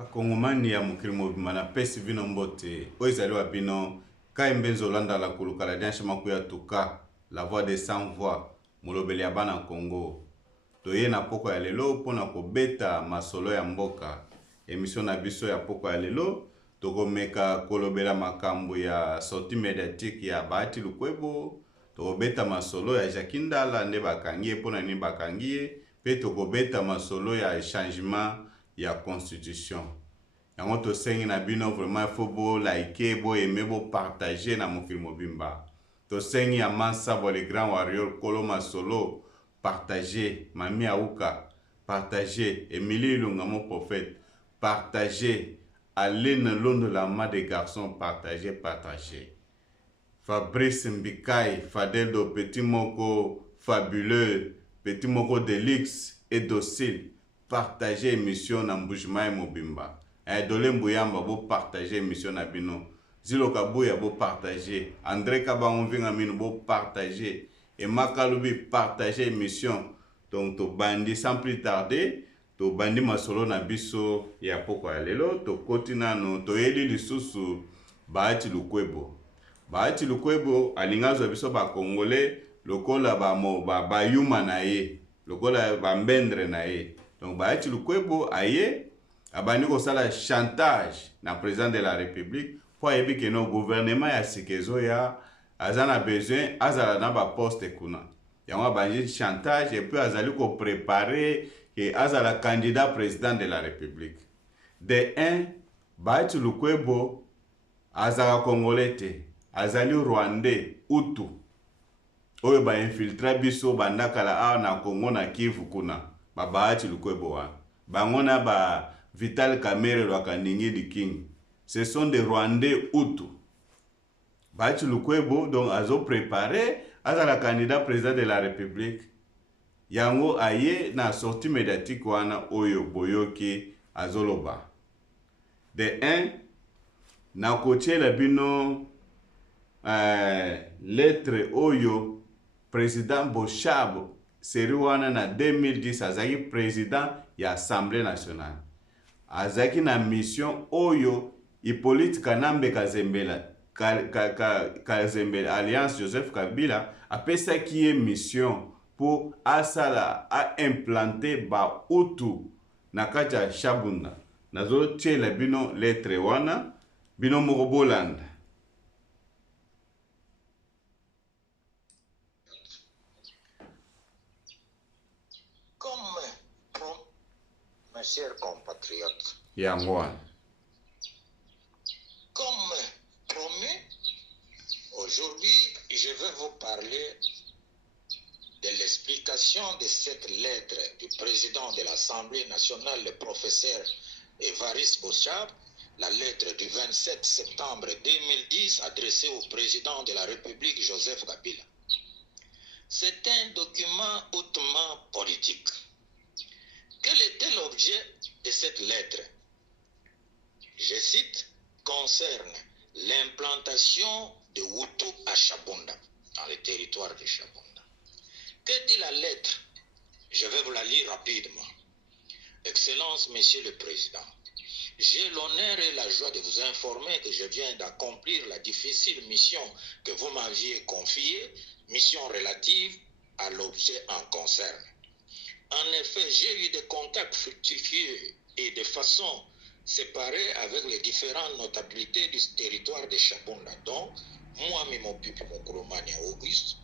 Akongomani ya mokili mobimba na pesi bino mbote oyo ezali wa bino Kaembe Nzolanda la koluka la dianche makuya tuka la voix des sans voix molobeli ya bana Congo toye na poko ya lelo mpona kobeta masolo ya mboka emission na biso ya poko ya lelo tokomeka kolobela makambo ya sortie médiatique ya Bahati Lukwebo tokobeta masolo ya Jacques Ndala nde bakangi ye mpona nini bakangi ye pe tokobeta masolo ya changement ya constitution. Yango tosengi na bino vraiment il faut bo liker, bo aimer, bo partager na mokili mobimba. Tosengi ya Mansa le grand warrior Kolo Masolo partager, Mami Aouka partager, Émilie Ilunga mon prophète partager, Aline Londo la main des garçons partager. Fabrice Mbikai, Fadel do Petit Moko fabuleux, Petit Moko Delix et docile partager émission na Mbujima et Mobimba. Dole Mbuyamba bo partager émission na bino. Zilo Kabuya bo partager. André Kabangonvinga mino bo partager. Et Makalubi partager émission. Donc to bandi sans plus tarder. To bandi masolo na biso ya poko ya lelo. To kotina no to yeli lisusu Bahati Lukwebo. Bahati Lukwebo alingazo biso ba Congolais lokola ba yuma na ye. Lokola ba mbendre na ye. Donc Bahati Lukwebo aye abani kosala chantage na président de la République pour yebi que no gouvernement ya sikezo ya azana besoin azala na ba poste kuna. Yango abani chantage et puis azali ko préparer que azala candidat président de la République. De un Bahati Lukwebo azala congolais te, azali rwandais utu. Oyo ba infiltre biso bandakala na Congo na Kivu kuna. Ba Bahati Lukwebo wana. Bangona ba Vital Kamerhe Lwakandingi di King. Ce sont des Rwandais Hutu. Bahati Lukwebo donc azo préparé azala candidat président de la République. Yango aye na sortie médiatique wana oyo boyoki azoloba. De un na kotiela bino lettre oyo président Boshabo seri wana na 2010 azaki président ya Assemblée nationale. Azaki na mission oyo Hippolyte Kanambe Kazembela Alliance Joseph Kabila apesaki ye mission pour asala a implanter ba utu na kati ya Shabunda. Nazo tiela bino lettre wana bino moko bolanda. Mes chers compatriotes, comme promis, aujourd'hui je vais vous parler de l'explication de cette lettre du président de l'Assemblée nationale, le professeur Évariste Boshab, la lettre du 27 septembre 2010 adressée au président de la République Joseph Kabila. C'est un document hautement politique. Quel était l'objet de cette lettre? Je cite, concerne l'implantation de Hutu à Shabunda, dans le territoire de Shabunda. Que dit la lettre? Je vais vous la lire rapidement. Excellence, Monsieur le Président, j'ai l'honneur et la joie de vous informer que je viens d'accomplir la difficile mission que vous m'aviez confiée, mission relative à l'objet en concerne. En effet, j'ai eu des contacts fructifiés et de façon séparée avec les différentes notabilités du territoire de Shabunda, dont Mwami Mopipi Mokulumani Auguste,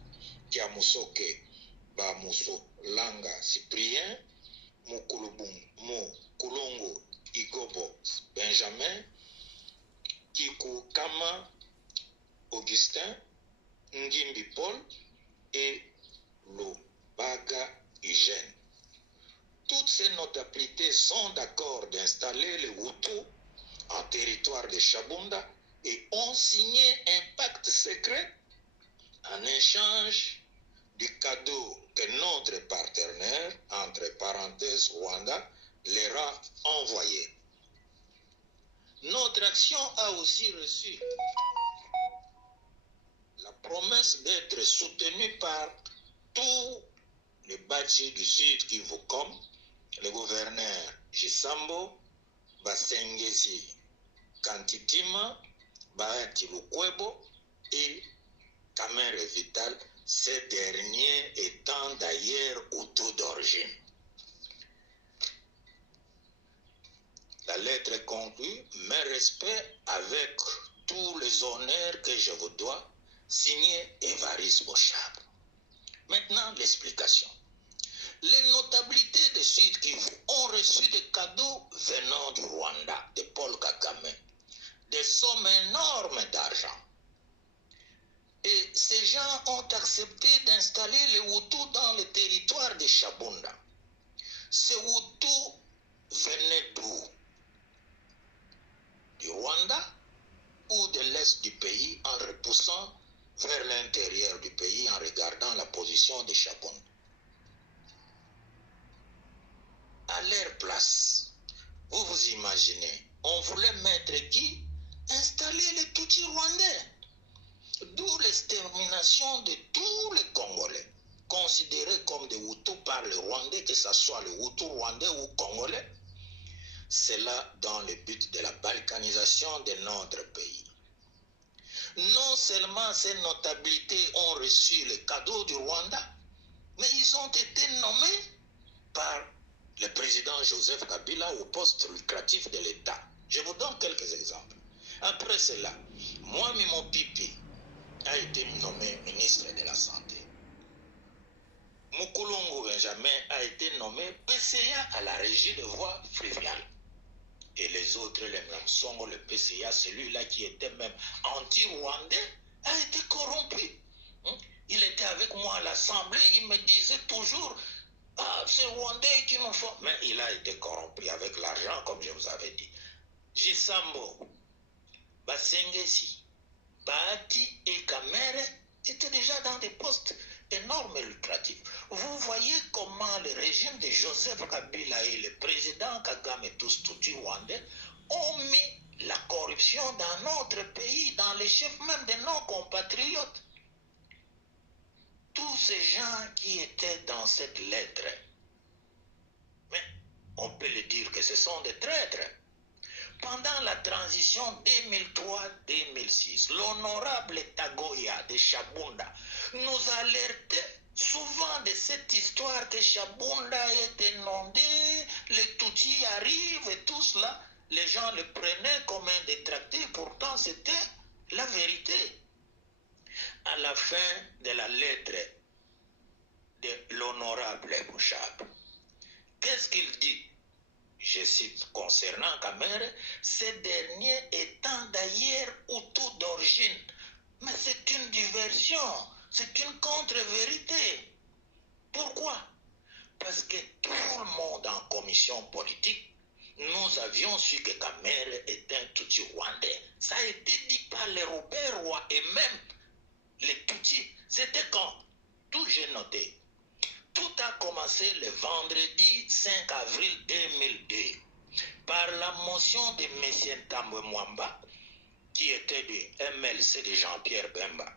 Kiamusoke Bamuso Langa Cyprien, Mukulungu Igobo Benjamin, Kiku Kama Augustin, Ngimbi Paul et Lubaga Hygiène. Toutes ces notabilités sont d'accord d'installer les Hutus en territoire de Shabunda et ont signé un pacte secret en échange du cadeau que notre partenaire, entre parenthèses Rwanda, leur a envoyé. Notre action a aussi reçu la promesse d'être soutenue par tous les bâtis du Sud Kivu comme le gouverneur Gisambo, Basengezi Kantitima, Bahati Lukwebo et Kamere Vital, ces derniers étant d'ailleurs Hutu d'origine. La lettre conclut, mes respects avec tous les honneurs que je vous dois, signé Évariste Bochab. Maintenant, l'explication. Les notabilités de Sud Kivu ont reçu des cadeaux venant du Rwanda, de Paul Kagame, des sommes énormes d'argent. Et ces gens ont accepté d'installer les Hutus dans le territoire de Shabunda. Ces Hutus venaient d'où? Du Rwanda ou de l'est du pays en repoussant vers l'intérieur du pays en regardant la position de Shabunda. À leur place, vous vous imaginez, on voulait mettre qui? Installer les Tutsis rwandais. D'où l'extermination de tous les Congolais, considérés comme des Hutus par les Rwandais, que ce soit les Hutus rwandais ou Congolais. C'est là dans le but de la balkanisation de notre pays. Non seulement ces notabilités ont reçu les cadeaux du Rwanda, mais ils ont été nommés par le président Joseph Kabila au poste lucratif de l'État. Je vous donne quelques exemples. Après cela, Mwami Mopipi a été nommé ministre de la Santé. Mukulungu Benjamin a été nommé PCA à la régie de voies fluviales. Et les autres, les mêmes Songo, le PCA, celui-là qui était même anti-rwandais, a été corrompu. Il était avec moi à l'Assemblée, il me disait toujours, ah, c'est Rwandais qui nous font. Mais il a été corrompu avec l'argent, comme je vous avais dit. Jisambo, Basengesi, Bahati et Kamere étaient déjà dans des postes énormes et lucratifs. Vous voyez comment le régime de Joseph Kabila et le président Kagame et tous Tutsis rwandais ont mis la corruption dans notre pays, dans les chefs même de nos compatriotes. Tous ces gens qui étaient dans cette lettre, mais on peut le dire que ce sont des traîtres. Pendant la transition 2003-2006, l'honorable Tagoya de Shabunda nous alertait souvent de cette histoire que Shabunda est inondé, les Tutsis arrivent et tout cela. Les gens le prenaient comme un détracté, pourtant c'était la vérité. À la fin de la lettre de l'honorable Bochab, qu'est-ce qu'il dit? Je cite concernant Kamere, ces derniers étant d'ailleurs Hutus d'origine. Mais c'est une diversion, c'est une contre-vérité. Pourquoi? Parce que tout le monde en commission politique, nous avions su que Kamere était un Tutsi rwandais. Ça a été dit par les Robert Roy et même les Tutsis. C'était quand? Tout j'ai noté. Tout a commencé le vendredi 5 avril 2002 par la motion de M. Tambwe Mwamba, qui était du MLC de Jean-Pierre Bemba.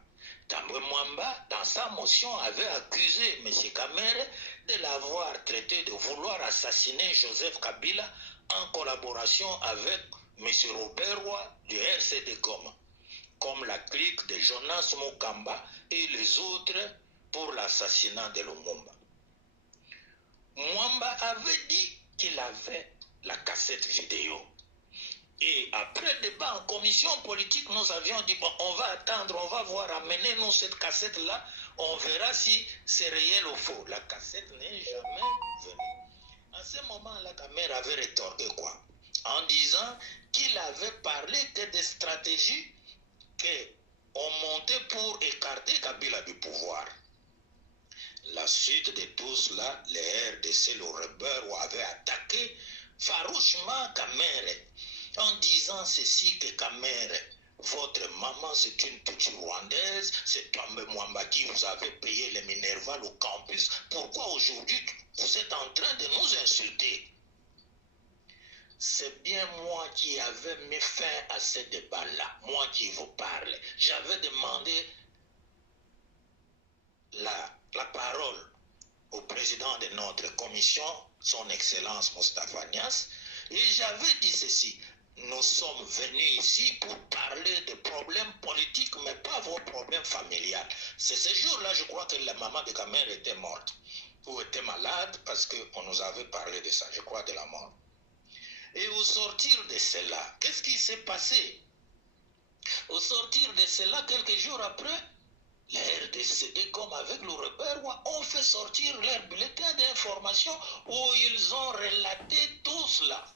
Tambwe Mwamba, dans sa motion, avait accusé M. Kamere de l'avoir traité de vouloir assassiner Joseph Kabila en collaboration avec M. Robert Roy du RCD Goma, comme la clique de Jonas Mukamba et les autres pour l'assassinat de Lumumba. Mwamba avait dit qu'il avait la cassette vidéo. Et après le débat en commission politique, nous avions dit, bon, on va attendre, on va voir, amenez-nous cette cassette-là, on verra si c'est réel ou faux. La cassette n'est jamais venue. À ce moment-là, Kamere avait rétorqué quoi? En disant qu'il avait parlé que des stratégies qu'on montait pour écarter Kabila du pouvoir. La suite de tout cela, les RDC, le rebelle, avaient attaqué farouchement Kamere en disant ceci que Kamere, votre maman c'est une Tutsi rwandaise, c'est Tambwe Mwamba qui vous avez payé les Minerval au campus. Pourquoi aujourd'hui vous êtes en train de nous insulter? C'est bien moi qui avais mis fin à ce débat-là, moi qui vous parle. J'avais demandé la parole au président de notre commission, son Excellence Moustapha Niasse, Et j'avais dit ceci. Nous sommes venus ici pour parler de problèmes politiques, mais pas vos problèmes familiales. C'est ce jour-là, je crois que la maman de Kamer était morte ou était malade parce qu'on nous avait parlé de ça, je crois, de la mort. Et au sortir de cela, qu'est-ce qui s'est passé? Au sortir de cela, quelques jours après, les RDCD, comme avec le repère, ont fait sortir leur bulletin d'information où ils ont relaté tout cela.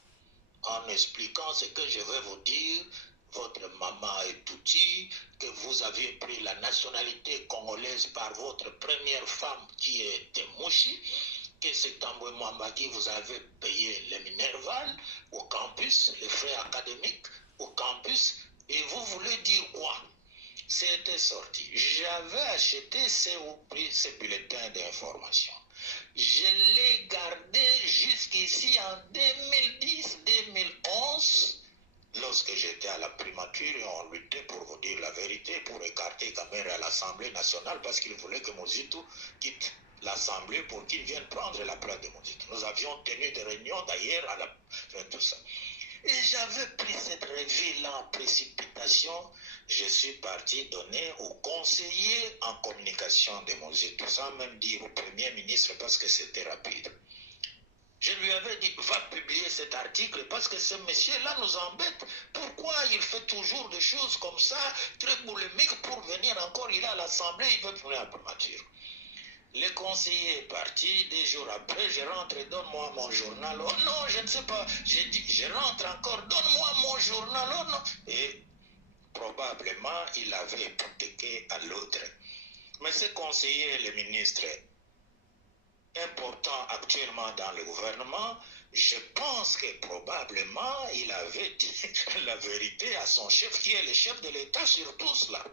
En expliquant ce que je vais vous dire, votre maman est outil, que vous avez pris la nationalité congolaise par votre première femme qui était Mouchi, que c'est Tamboué Mwamba qui vous avez payé les Minerval au campus, les frais académiques au campus, et vous voulez dire quoi? C'était sorti. J'avais acheté ces bulletins d'information. Je l'ai gardé jusqu'ici en 2010-2011, lorsque j'étais à la primature et on luttait, pour vous dire la vérité, pour écarter Kamer à l'Assemblée nationale parce qu'il voulait que Mozitu quitte l'Assemblée pour qu'il vienne prendre la place de Mozitu. Nous avions tenu des réunions d'ailleurs à la tout ça. Et j'avais pris cette revue-là en précipitation. Je suis parti donner au conseiller en communication de Mozitu, sans même dire au Premier ministre parce que c'était rapide. Je lui avais dit, va publier cet article parce que ce monsieur-là nous embête. Pourquoi il fait toujours des choses comme ça, très boulimiques, pour venir encore, il est à l'Assemblée, il veut venir à la primature. Le conseiller est parti, 2 jours après, je rentre, donne-moi mon journal. Oh non, je ne sais pas. J'ai dit, je rentre encore, donne-moi mon journal. Oh non. Et probablement, il avait hypothéqué à l'autre. Mais ce conseiller, le ministre, important actuellement dans le gouvernement, je pense que probablement, il avait dit la vérité à son chef, qui est le chef de l'État, sur tout cela.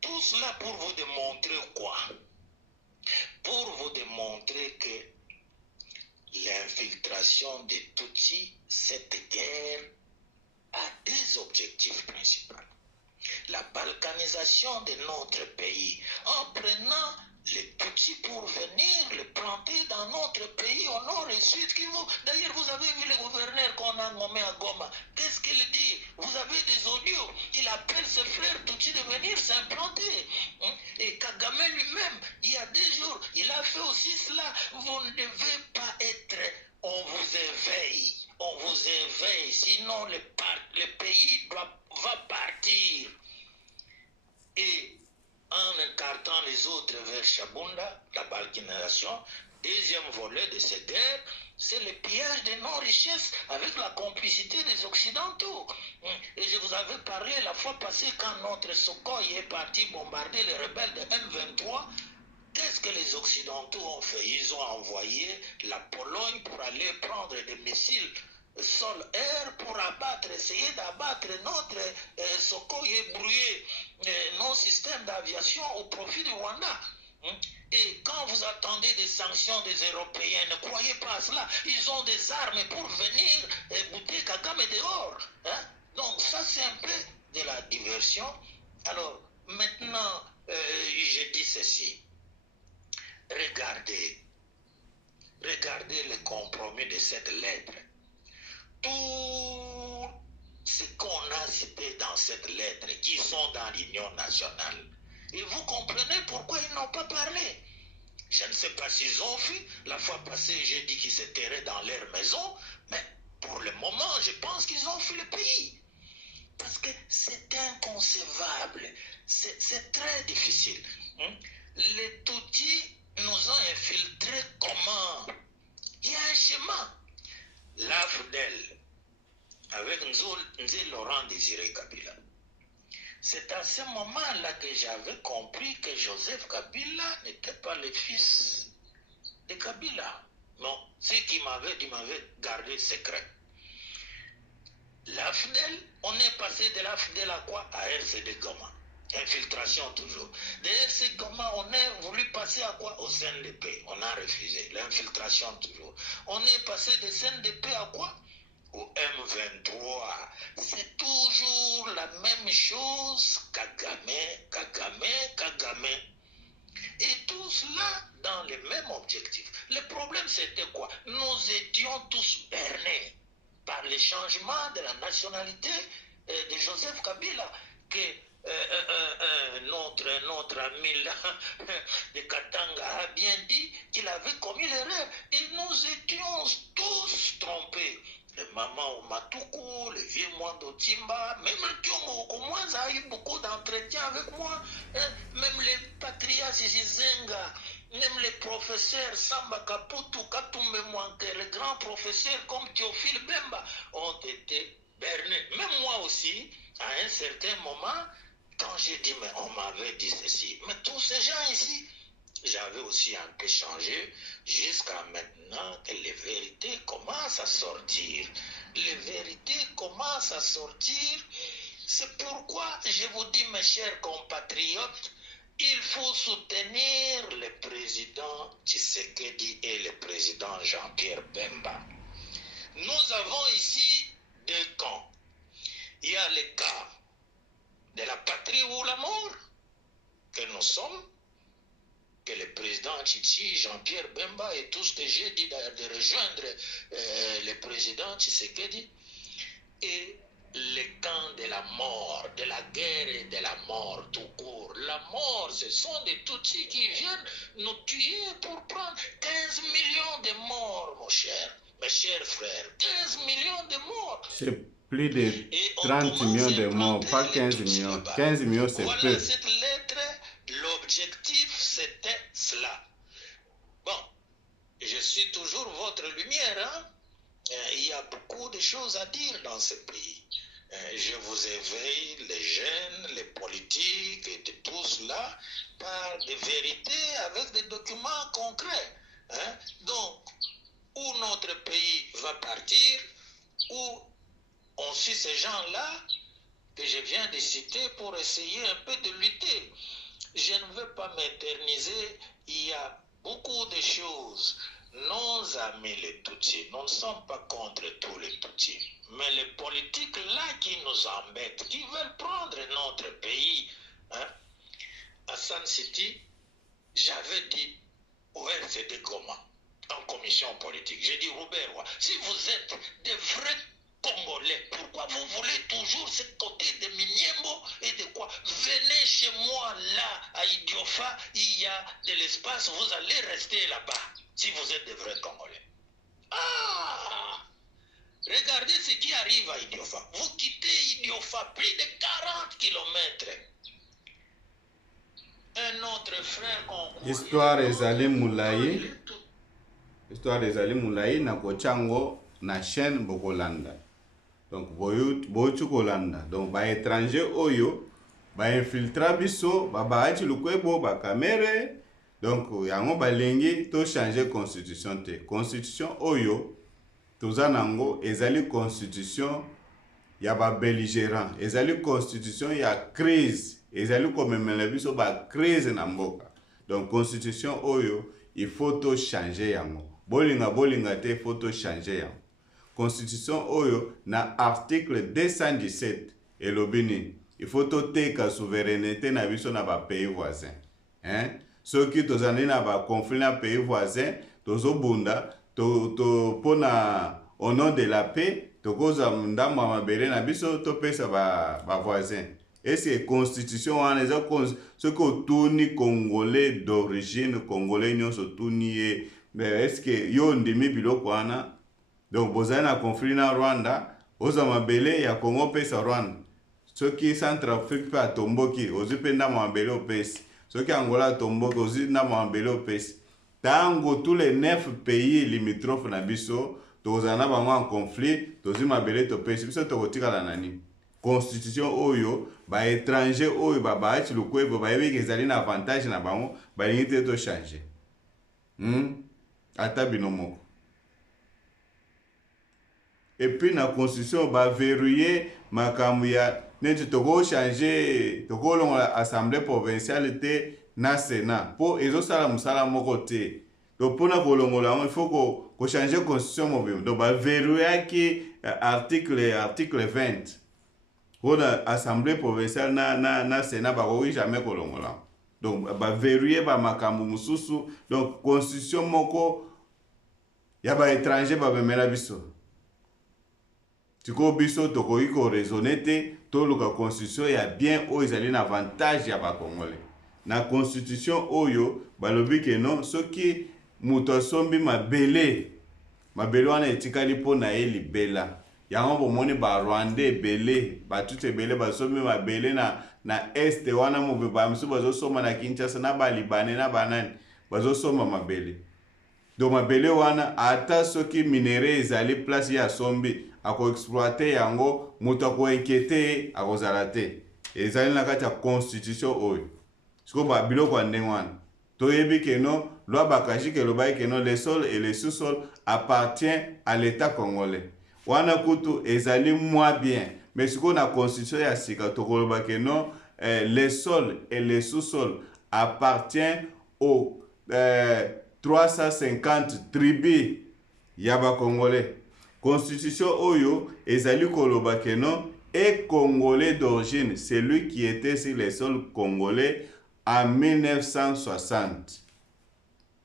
Tout cela pour vous démontrer quoi? Pour vous démontrer que l'infiltration des Tutsis, cette guerre, a 2 objectifs principaux. La balkanisation de notre pays, en prenant les Tutsis pour venir les planter dans notre pays au nord et sud. D'ailleurs, vous avez vu le gouverneur qu'on a nommé à Goma. Qu'est-ce qu'il dit? Vous avez des audios. Il appelle ses frères Tutsis de venir s'implanter. Et Kagame lui-même, il y a 2 jours, il a fait aussi cela. Vous ne devez pas être... On vous éveille. On vous éveille. Sinon, le pays va partir. Et en écartant les autres vers Chabunda, la balkanisation, 2e volet de cette guerre, c'est le pillage de nos richesses avec la complicité des Occidentaux. Et je vous avais parlé la fois passée quand notre Sukhoi est parti bombarder les rebelles de M23. Qu'est-ce que les Occidentaux ont fait? Ils ont envoyé la Pologne pour aller prendre des missiles sol-air pour essayer d'abattre notre Sukhoi et brouiller nos systèmes d'aviation au profit du Rwanda. Et quand vous attendez des sanctions des Européens, ne croyez pas à cela. Ils ont des armes pour venir bouter Kagame dehors. Donc ça, c'est un peu de la diversion. Alors, maintenant, je dis ceci. Regardez le compromis de cette lettre. Tout ce qu'on a cité dans cette lettre, qui sont dans l'Union nationale, et vous comprenez pourquoi ils n'ont pas parlé. Je ne sais pas s'ils ont fait. La fois passée, j'ai dit qu'ils se terraient dans leur maison, mais pour le moment, je pense qu'ils ont fui le pays. Parce que c'est inconcevable. C'est très difficile. Les Tutsis nous ont infiltrés comment? Il y a un schéma. L'AFDEL, avec Nzé Laurent Désiré Kabila. C'est à ce moment-là que j'avais compris que Joseph Kabila n'était pas le fils de Kabila. Non, ce qu'il m'avait dit m'avait gardé secret. L'AFDEL, on est passé de l'AFDEL à quoi? À RCD Goma. Infiltration toujours. De RCD Goma, on a voulu passer à quoi? Au CNDP. On a refusé. L'infiltration toujours. On est passé de CNDP à quoi? Au M23. C'est toujours la même chose. Kagame. Et tout cela dans le même objectif. Le problème, c'était quoi? Nous étions tous bernés. par le changement de la nationalité de Joseph Kabila que notre ami là, de Katanga a bien dit qu'il avait commis l'erreur. Et nous étions tous trompés. Le maman Matuku, le vieux Mwando Timba, même le Kyomo, au moins ça a eu beaucoup d'entretiens avec moi. Même les patrias Zizenga, même les professeurs Samba Kaputu, Katumbe Mwanke, les grands professeurs comme Théophile Bemba ont été bernés. Même moi aussi, à un certain moment, quand j'ai dit, mais on m'avait dit ceci, mais tous ces gens ici, j'avais aussi un peu changé jusqu'à maintenant que les vérités commencent à sortir. Les vérités commencent à sortir. C'est pourquoi je vous dis, mes chers compatriotes, il faut soutenir le président Tshisekedi et le président Jean-Pierre Bemba. Nous avons ici deux camps. Il y a le cas de la patrie ou la mort que nous sommes, que le président Chichi, Jean-Pierre Bemba et tout ce que j'ai dit de rejoindre le président Tshisekedi, et le camp de la mort, de la guerre et de la mort tout court. La mort, ce sont des Tutsis qui viennent nous tuer pour prendre 15 millions de morts, mon cher, mes chers frères, 15 millions de morts. C'est plus de 30 millions de morts, pas 15 millions. 15 millions, c'est voilà peu. Cette lettre, l'objectif, c'était cela. Bon, je suis toujours votre lumière, hein? Il y a beaucoup de choses à dire dans ce pays. Je vous éveille, les jeunes, les politiques et de tout cela, par des vérités avec des documents concrets. Hein? Donc, où notre pays va partir, où on suit ces gens-là que je viens de citer pour essayer un peu de lutter. Je ne veux pas m'éterniser, il y a beaucoup de choses. Nos amis les Tutsis, nous ne sommes pas contre tous les Tutsis, mais les politiques là qui nous embêtent, qui veulent prendre notre pays, hein? À Sun City, j'avais dit au RCD Goma, en commission politique, j'ai dit Robert, si vous êtes des vrais Congolais, pourquoi vous voulez toujours ce côté de Miniembo et de quoi? Venez chez moi là à Idiofa, il y a de l'espace, vous allez rester là-bas si vous êtes des vrais Congolais. Ah! Regardez ce qui arrive à Idiofa. Vous quittez Idiofa, plus de 40 kilomètres. Un autre frère Congolais. Histoire ezali Moulaye. Histoire ezali Moulaye na kochango na chaîne bokolanda. Donc boyutu kolanda. Donc ba étranger oyo ba infiltra biso ba baati lukwebo ba kamere. Donc yango balengi to changer constitution te. Constitution oyo toza nango ezali constitution ya ba belligérant. Ezali constitution ya crise. Ezali komemela biso ba crise na mboka. Donc constitution oyo il faut to changer yango. Bolinga te, il faut to changer yango. Constitution oyo na article 217 elobi nini, il faut to teka souveraineté na biso na ba pays voisins. Hein? Soki tozali na ba conflit na pays voisins, tozobunda to pona au nom de la paix, tokoza ndambo ya mabele na biso topesa ba voisins. Et c'est constitution wana eza soki otuni congolais d'origine, congolais nyonso otuni ye, mais est-ce que yo ndimi biloko wana? Donc bozali na conflit na Rwanda, oza mabele ya Congo pesa Rwanda. Soki Centrafrique pe atomboki, ozwi pe ndambo ya mabele opesi. Soki Angola atomboki, ozwi ndambo ya mabele opesi. Tango tous les 9 pays limitrophes na biso, tozali na bango en conflit, tozwi mabele topesi, biso tokotikala nani? Constitution oyo, ba étranger oyo ba baati lukwebo, ba yebi ezali na avantage na bango, ba lingi te to changer. Ata bino moko. Et puis na constitution ba verrouiller makambo ya neti toko changer, toko longola assemblée provinciale te na sénat po ezosala musala moko te. Donc pona kolongola il faut ko changer constitution mobile. Donc ba verrouiller ki article 20. Pour l'assemblée provinciale na sénat ba ko jamais kolongola. Donc ba verrouiller ba makambo mususu. Donc constitution moko ya ba étranger ba bemela biso. tiko biso tokoki koraisonne te toluka constitution ya bien oyo ezali na avantage ya bakongole. Na constitution oyo balobi ke non soki moto asombi mabele wana etikali mpo na ye libela. Yango bomoni barwandais ebele batutu ebele basombi mabele na este wana mobimba misu bazosomba na Kinshasa na balibane na banani bazosomba mabele. Donc mabele wana ata soki minere ezali place ya sombi akoexploite yango moto akoinquiete akozala te. Ezali na kati ya constitution oyo. Siko biloko ya ndenge wana toyebi ke non loi Bakaji ke lobai ke non les sols et les sous-sols appartient à l'état congolais. Wana kutu ezali moins bien. Mais siko na constitution ya sika tokoloba ke non les sols et les sous-sols appartient aux 350 tribus ya ba congolais. Constitution oyo ezali koloba ke non et congolais d'origine, celui qui était sur les sols congolais en 1960.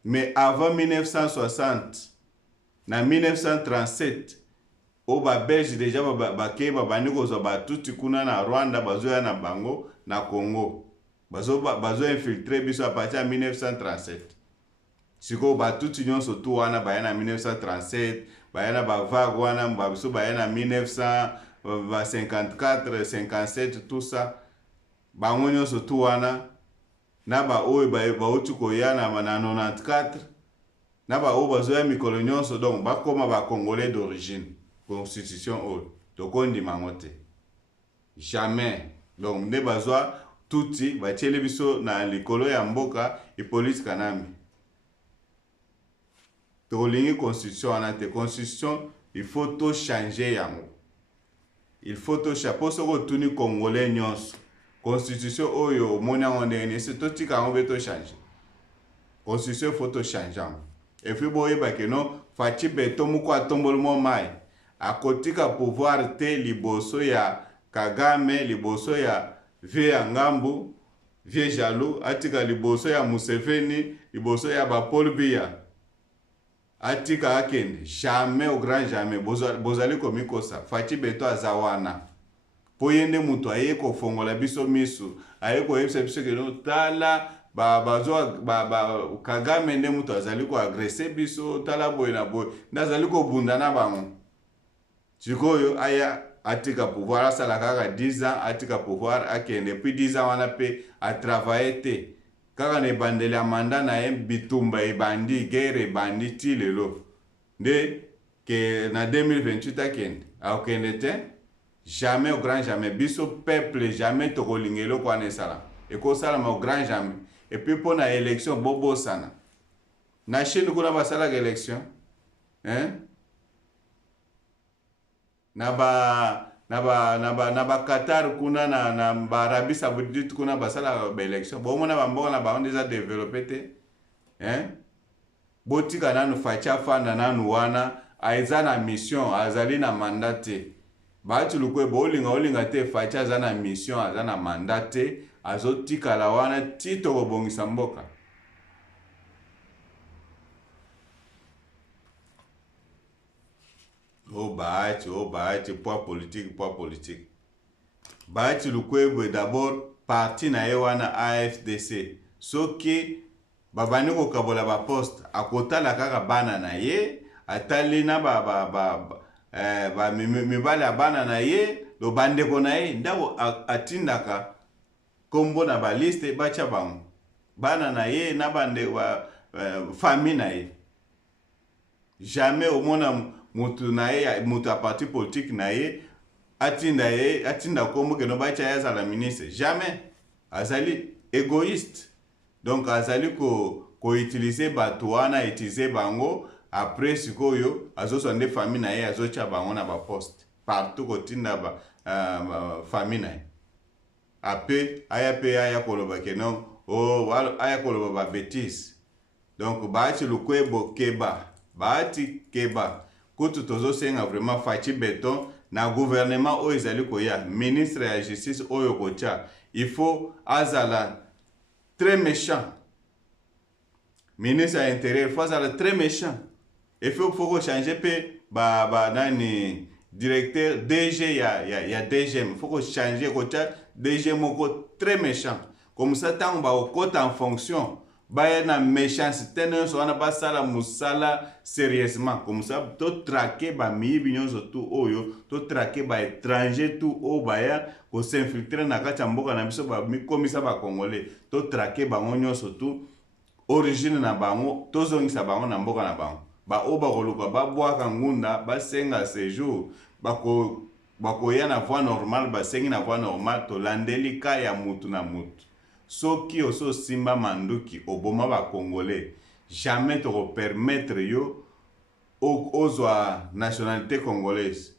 Mais avant 1960, na 1937, au Belge déjà babani kozwa batuti kuna na Rwanda bazoya na bango na Congo. Bazo infiltré biso à partir de 1937. Siko batuti nyonso tu wana baya na 1937, baya na bavague wana babiso baya na 1954, 57 tout ça. Bango nyonso tu wana na ba oyo bauti koya na 94 na ba oyo bazoya mikolo nyonso donc bakoma ba congolais d'origine. Constitution oyo tokondima ngo te jamais. Donc nde bazwa tuti batieli biso na likolo ya mboka Hippolyte Kanambe. Tolingi constitution wana te. Constitution il faut to changer yango. Il faut to changer poso ko tuni congolais nyonso. Constitution oyo moni yango ndenge se to tika yango be to changer. Constitution faut to changer. Et puis boye ba ke non fachi beto muko atombolo mo mai. Akotika pouvoir te liboso ya Kagame, liboso ya vie Ngambu, vie Jaloux, atika liboso ya Museveni, liboso ya ba Paul Biya. Atika akende, jamais au grand jamais, bozali komikosa, fachi beto azawana. Po yende mutu aye ko fongola biso misu, aye ko yebisa biso ke no tala Kagame nde mutu azali ko agresse biso, tala boye na boye, ndazali ko bunda na bango. Chikoyo aya atika pouvoir asala kaka 10 ans atika pouvoir akende puis 10 ans wana pe a travailler te kaka ne bandeli ya manda na ye bitumba ebandi guerre ebandi ti lelo nde ke na 2028 akende akende te jamais au grand jamais biso peuple jamais tokolingelo kwa nesala ekosala ma au grand jamais et puis pour na élection bobo sana na Chine kuna basala élection na ba Qatar kuna na ba Arabie Saoudite kuna basala ba élection bomona bamboka na ba déjà développé te botika nanu facha fanda nanu wana aiza na mission azali na mandat te batu lukwe olinga te facha aza na mission aza na mandat te azotika la wana tito kobongisa mboka. Oh bahati, poids politique. Bahati Lukwebo d'abord parti na ewana AFDC. Soki babani ko kabola ba poste akotala kaka bana na ye, atali na mibala bana na ye, lo bande ko na ye ndako atindaka kombo na ba liste bacha bango. Bana na ye na bande wa famille na ye. Jamais au monde mutu na ye mutu a parti politique na ye atinda kombo ke no bacha ya za la ministre jamais azali égoïste donc azali ko utiliser batuana utiliser bango après sikoyo azoso nde famille na ye azocha bango na ba poste partout ko tinda ba famille na ye ape aya koloba ke non aya koloba ba bêtise donc baati lukwebo keba kutu tozo senga vraiment fachi beton na gouvernement oyo ezali koya ministre ya justice oyo kocha il faut azala très méchant ministre ya intérieur faut azala très méchant il faut changer pe nani directeur DG ya DGM faut que changer ko cha DG moko très méchant comme ça tant ba okota en fonction ba na méchanceté nyonso wana basala musala sérieusement comme ça to traquer ba miyibi nyonso tout oyo to traquer ba étranger tout o baya ko s'infiltrer na kati ya mboka na biso ba mikomisa ba congolais to traquer bango nyonso tout origine na bango tozongisa bango na mboka na bango ba o bakoluka babwaka ngunda basenga séjour bakoya na voie normale basengi na voie normale tolandeli ka ya mutu na mutu soki oso simba manduki oboma ba congolais jamais tokopermettre yo ozwa nationalité congolaise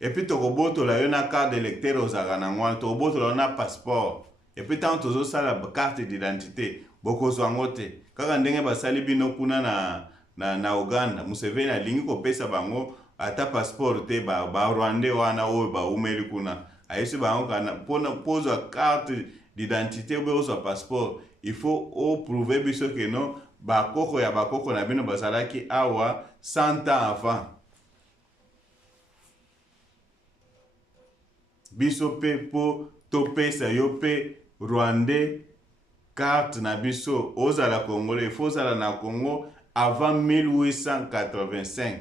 et puis tokobotola yo na carte d'électeur ozalaka na ngwana tokobotola yo na passeport et puis ntango tozosala carte d'identité bokozwa yango te kaka ndenge basali bino kuna na Uganda Museveni alingi kopesa bango ata passeport te ba Rwandais wana oyo baumeli kuna ayesi bango kana pozwa carte d'identité ou ozwa passeport il faut prouver biso que non bakoko ya bakoko na bino bazalaki awa 100 ans avant biso pe po topesa yo pe Rwandais carte na biso ozala congolais il faut ozala na Congo avant 1885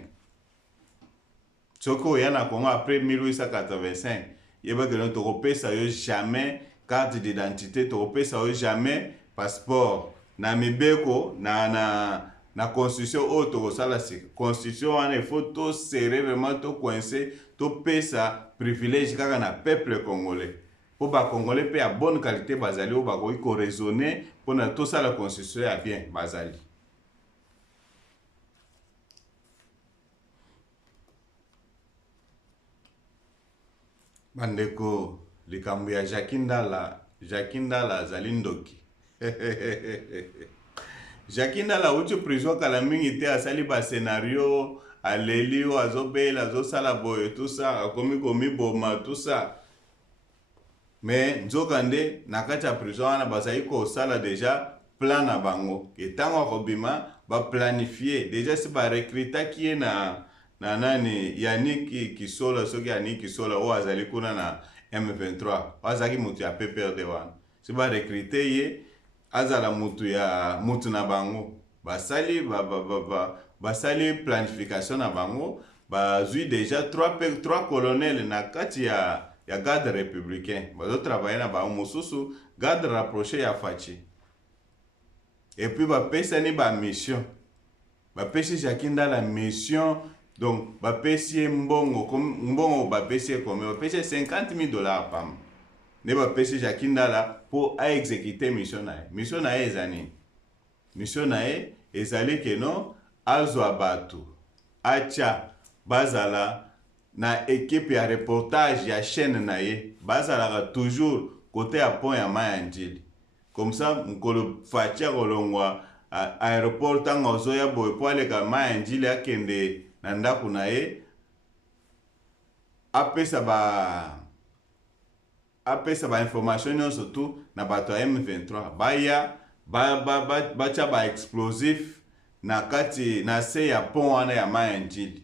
soki oya na Congo après 1885 yebaka no tokopesa yo jamais carte d'identité tokopesa yo jamais passeport na mibeko na constitution oyo tokosala sika constitution wana il faut to serrer vraiment to coincer to pesa privilège kaka na peuple congolais po ba congolais pe ya bonne qualité bazali oyo bakoki koraisonner mpona tosala constitution ya bien bazali bandeko likambo ya Jacques Ndala azali ndoki Jacques Ndala uti prison kala mingi te asali ba scénario aleli oyo azobela azosala boye tout ça akomi komiboma tout ça mais nzokande na kati ya prison wana bazali kosala déjà plan na bango etango akobima baplanifie déjà si barekritaki ye na nani Yannick Kisola soki Yannick Kisola oyo azali kuna na M23 azalaki mutu ya PPRD wana si barekrite ye azala mutu na bango basali planification na bango bazwi déjà 3 colonels na kati ya garde républicain bazotravaille na bango mosusu garde rapproché ya Fachi et puis bapesani mission bapesi Jacques Ndala mission donc bapesi mbongo bapesi combien bapesi $50,000 pam ne bapesi Jacques Ndala pour exécuter mission na ye ezani mission na ye ezali ke non azwa bato acha bazala na équipe ya reportage ya chaîne na ye bazalaka toujours côté ya pont ya Mayangili comme ça mkolo Fachi kolongwa aéroport tanga ozoya boye po aleka Mayangili akende na ndako na ye apesa ba information nyonso tu na bato ya M23 baya bacha ba explosif na kati na se ya pont wana ya Mayangili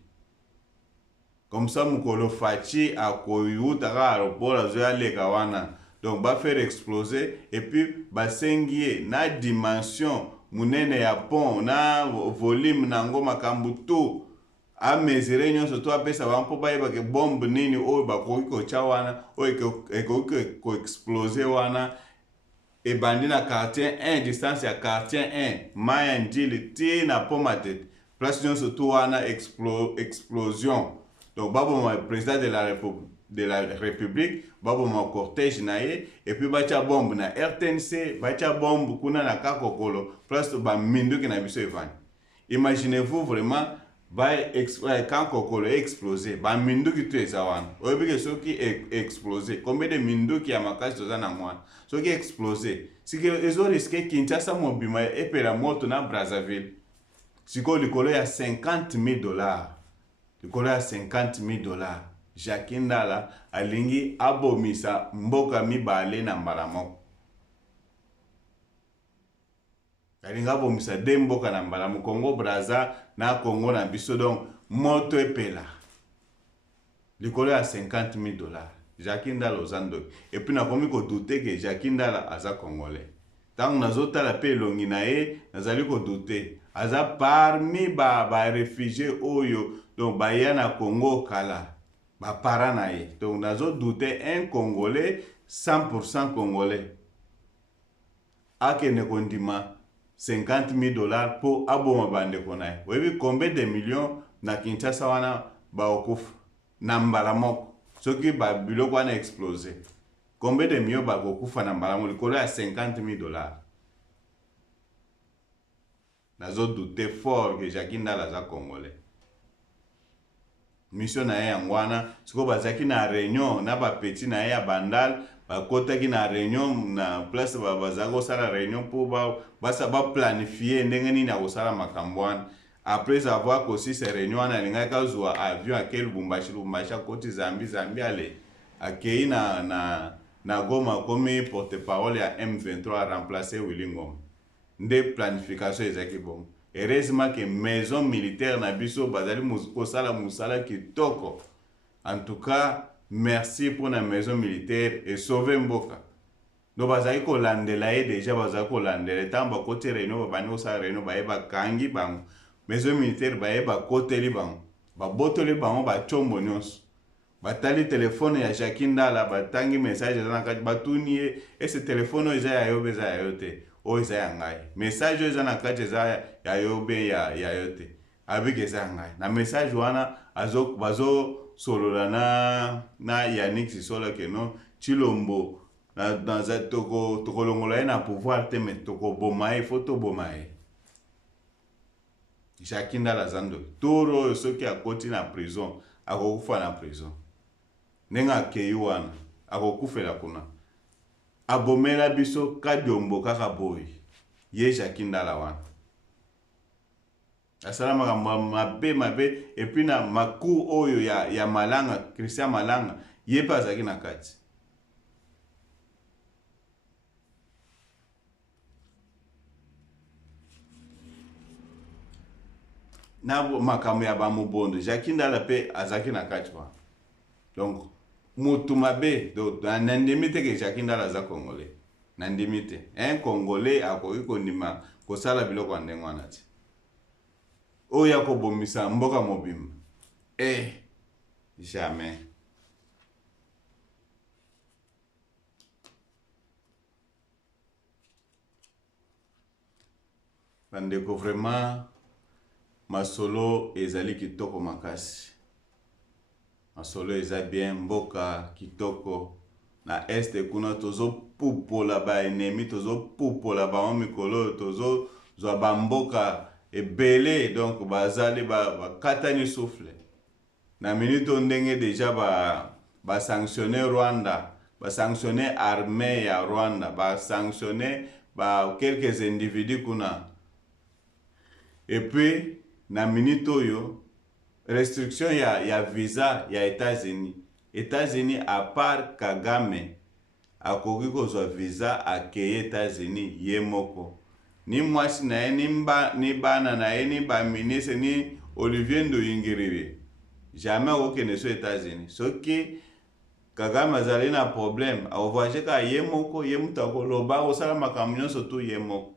comme ça mukolo Fachi akoyutaka aéroport azoya leka wana donc ba faire exploser et puis basengi na dimension munene ya pont na volume na ngoma makambo tu a mesurer nyonso to apesa bampo bayebake bombe nini oyo bakoki kocha wana oyo ekoki koexplose wana ebandi na quartier 1 distance ya quartier 1 Mayangili ti na poma tete place nyonso tu wana explosion donc baboma président de la république baboma cortège na ye et puis bacha bombe na RTNC bacha bombe kuna na Kakokolo place ba minduki na biso evani imaginez-vous vraiment quand Kokolo explosé ba minduki tu eza wana oyebike soki explosé combien de minduki ya makasi toza na mwana soki explosé siki ezo risque Kinshasa mobima epela moto na Brazzaville siko likolo ya $50,000 likolo ya $50,000 Jacques Ndala alingi abomisa mboka mibale na mbala moko alingi abomisa de mboka na mbala moko Congo Brazza na Congo na biso donc moto epela likolo ya 50 000 dollars. Jackie Ndala ozando. Et puis na komi ko douter que Jackie Ndala aza congolais. Tant nazotala pe elongi na ye nazali ko douter. Aza parmi ba réfugiés oyo donc baya na Congo kala. Ba para na ye. Donc nazo douter un congolais 100% congolais. Akene kondima 50 000 dollars pour aboma bande konaye. Webi combien de millions na Kinshasa wana ba okufa na mbala moko. Soki ba biloko wana explosé. Combien de millions ba okufa na mbala moko likolo ya 50 000 dollars. Nazo douter fort que Jackie Ndala za congolais. Mission na ye yangwana siko bazaki na réunion na ba petit na ye ya bandal bakotaki na réunion na place bazako sala réunion pour ba planifier ndenge nini akosala makambo wana. Après avoir aussi ces réunions na lingaka zwa avion akel Lubumbashi koti Zambie ale akei na Goma comme porte-parole ya M23 a remplacé Willy Ngoma. Nde planification ezaki bon. Heureusement que maison militaire na biso bazali kosala musala kitoko. En tout cas, merci pour la maison militaire et sauver mboka. No bazali ko landela ye déjà bazali ko landela tamba côté réunion ba bani osala réunion ba eba kangi bango. Maison militaire ba eba côté li bango. Ba botoli bango ba chombo nyonso. Batali téléphone ya Jackie Ndala batangi message na kati batuni et ce téléphone eza ya yobe za yote. O eza ya ngai. Message eza na kati eza ya yobe ya yote. Abike eza ngai. Na message wana bazo solola na Yannick Sisola ke no Chilombo dans un toko longola na pouvoir te mais toko bomae photo bomae. Jackie Ndala zando. Toro soki akoti na prison, akokufa na prison. Nenga akei wana, akokufela kuna. Abomela biso kadiombo kaka boy. Ye Jackie Ndala wana. Asala mabe et puis na maku oyo ya Malanga, Christian Malanga, ye pa azaki na kati. Na makambo ya bamubondo, Jackie Ndala pe azaki na kati wa. Donc mutu mabe donc nandimite ke Jackie Ndala za congolais. Nandimite. Un congolais akoki kondima kosala biloko ndenge wana ti. Oya ko bomisa mboka mobimba. Jamais. Bandeko vraiment masolo ezali kitoko makasi. Masolo eza bien mboka kitoko. Na este kuna tozo pupola ba ennemi, tozo pupola ba mikolo, tozo zwa ba mboka ebele donc bazali ba katani souffle. Na minute ndenge déjà ba sanctionner Rwanda, ba sanctionner armée ya Rwanda, ba sanctionner ba quelques individus kuna. Et puis na minute oyo restriction ya visa ya États-Unis. États-Unis à part Kagame akoki kozwa visa akeye États-Unis ye moko. Ni mwasi na ye ni bana na ye ni ba ministre ni Olivier Ndoyingiriri. Jamais okende so États-Unis. Soki Kagame azali na problème, voyager ka ye moko ye mutako loba osala makambo nyonso tu ye moko.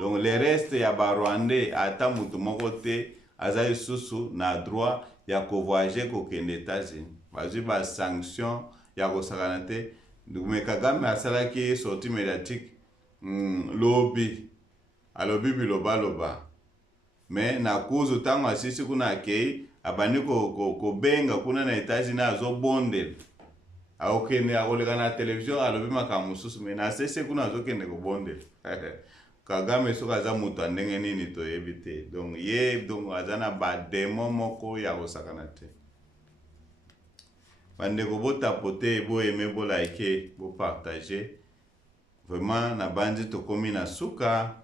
Donc le reste ya ba Rwandais ata mutu moko te azali susu na droit ya ko voyager ko kende États-Unis. Bazwi ba sanction ya ko sakana te. Donc Kagame asalaki sortie médiatique lobby. Alobi biloba. Mais na kuzu tango asisi kuna akei abandi ko benga kuna na États-Unis azo bondel. Aokende akoleka na télévision alobi makambo susu mais na sese kuna azokende ko bondel. Kagame soka za mutu andenge nini to ebite. Donc ye donc azana ba demo moko ya kosakana te. Bandeko bo tapoter, bo aimer, bo liker, bo partager. Vraiment na bandi to komi na suka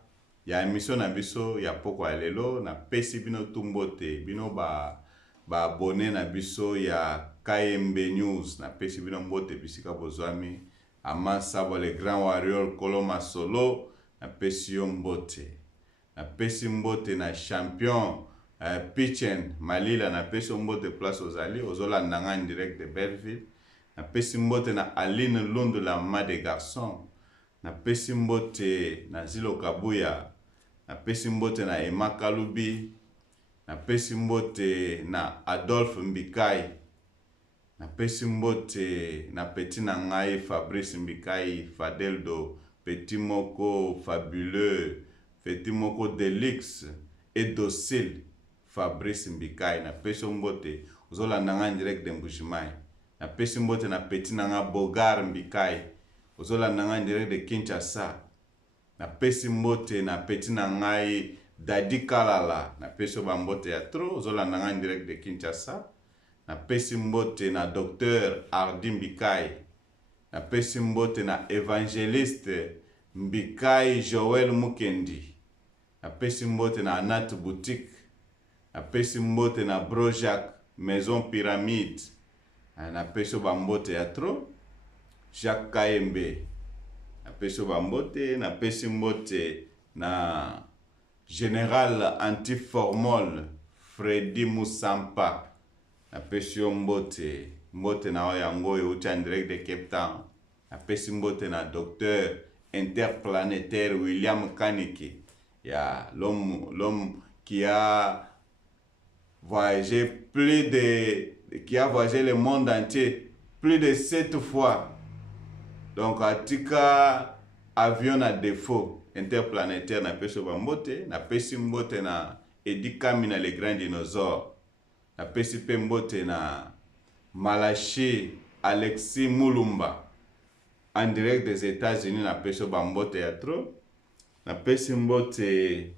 ya émission na biso ya poko ya lelo na pesi bino tumbote bino ba abonné na biso ya KMB News na pesi bino mbote bisika bozwami Amasabo le grand warrior Koloma Solo na pesi yo mbote na pesi mbote na champion Pichen Malila na pesi mbote place ozali ozolanda nga en direct de Belleville. Na pesi mbote na Aline Lundu la mama de garçon. Na pesi mbote na Zilo Kabuya. Na pesi mbote na Emma Kalubi. Na pesi mbote na Adolphe Mbikai. Na pesi mbote na petit na ngai Fabrice Mbikai Fadeldo, petit moko fabuleux, petit moko Delix et docile Fabrice Mbikai. Na pesi mbote ozolanda nga en direct de Mbujimayi. Na pesi mbote na petit na nga Bogar Mbikai ozolanda nga en direct de Kinshasa. Na pesi mbote na petit na ngai Dadi Kalala. Na pesi mbote ya tro ozolanda nga en direct de Kinshasa. Na pesi mbote na Docteur Ardi Mbikai. Na pesi mbote na Évangéliste Mbikai Joël Mukendi. Na pesi mbote na Anat Boutique. Na pesi mbote na Brojac Maison Pyramide. Na pesi mbote ya tro Jacques Kaembe. Na pesi mbote na pesi mbote na Général Antiformol Freddy Musampa. Na pesi mbote na oyango euti en direct de Cape Town. Na pesi mbote na Docteur Interplanétaire William Kaniki. L'homme qui a voyagé qui a voyagé le monde entier plus de 7 fois. Donc atika avion à défaut interplanétaire na pesi mbote. Na pesi mbote na Eddie Kamina le grand dinosaure. Na pesi pe mbote na Malachi Alexis Mulumba en direct des États-Unis. Na pesi mbote ya tro. Na pesi mbote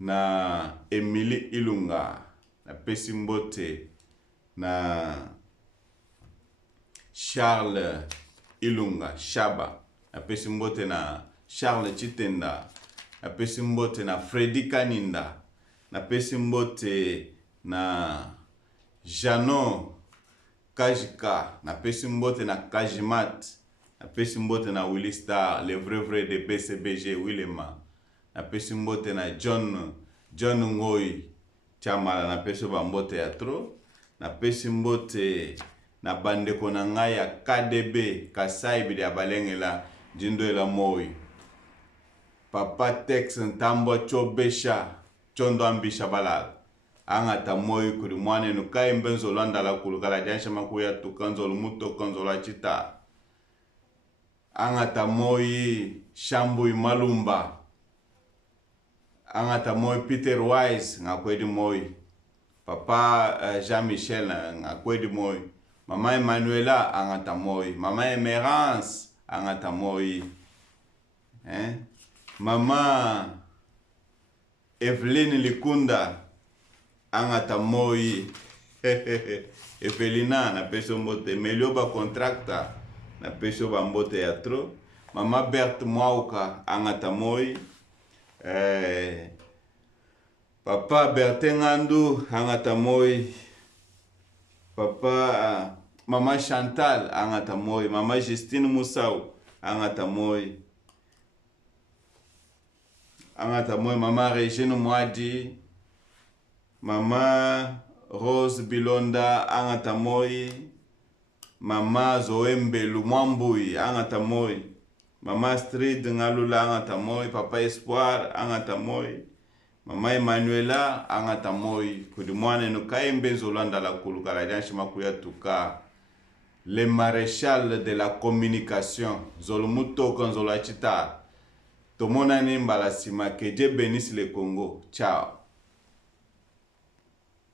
na Emily Ilunga. Na pesi mbote na Charles Ilunga Shaba. Na pesi mbote na Charles Chitenda. Na pesi mbote na Freddy Kaninda. Na pesi mbote na Jano Kajika. Na pesi mbote na Kajimat. Na pesi mbote na Willy Star, le vrai de BCBG Willema. Na pesi mbote na John Ngoi Chamala. Na pesi mbote ya tro. Na pesi mbote na bandeko na ngai ya KDB Kasai bidi abalengela jindo ela moi. Papa Tex Ntambo Chobesha Chondo Ambisha Balal. Angata moi kuri mwane nukai mbenzo landa la kulukala jansha makuya tukanzolo muto kanzola chita. Angata moi Shambui Malumba. Angata moi Peter Wise ngakwedi moi. Papa Jean-Michel ngakwedi moi. Mama Emanuela angata moi. Mama Emerance angata moi. Mama Evelyn Likunda angata moi. Evelina na peso mbote. Melioba contracta na peso mbote ya tro. Mama Berthe Mwauka angata moi. Papa Bertin Ngandu angata moi. Papa Mama Chantal angata moi. Mama Justine Moussau angata moi. Angata moi. Mama Regine Mwadi. Mama Rose Bilonda angata moi. Mama Zoembe Lumwambui angata moi. Mama Astrid Ngalula angata moi. Papa Espoir angata moi. Mama Emanuela angata moi. Kudimwane nukai mbenzo landa la kulukala janshi makuya tuka. Le maréchal de la communication. Zolumuto konzola chita. Tomona nimbala sima. Que Dieu bénisse le Congo. Ciao.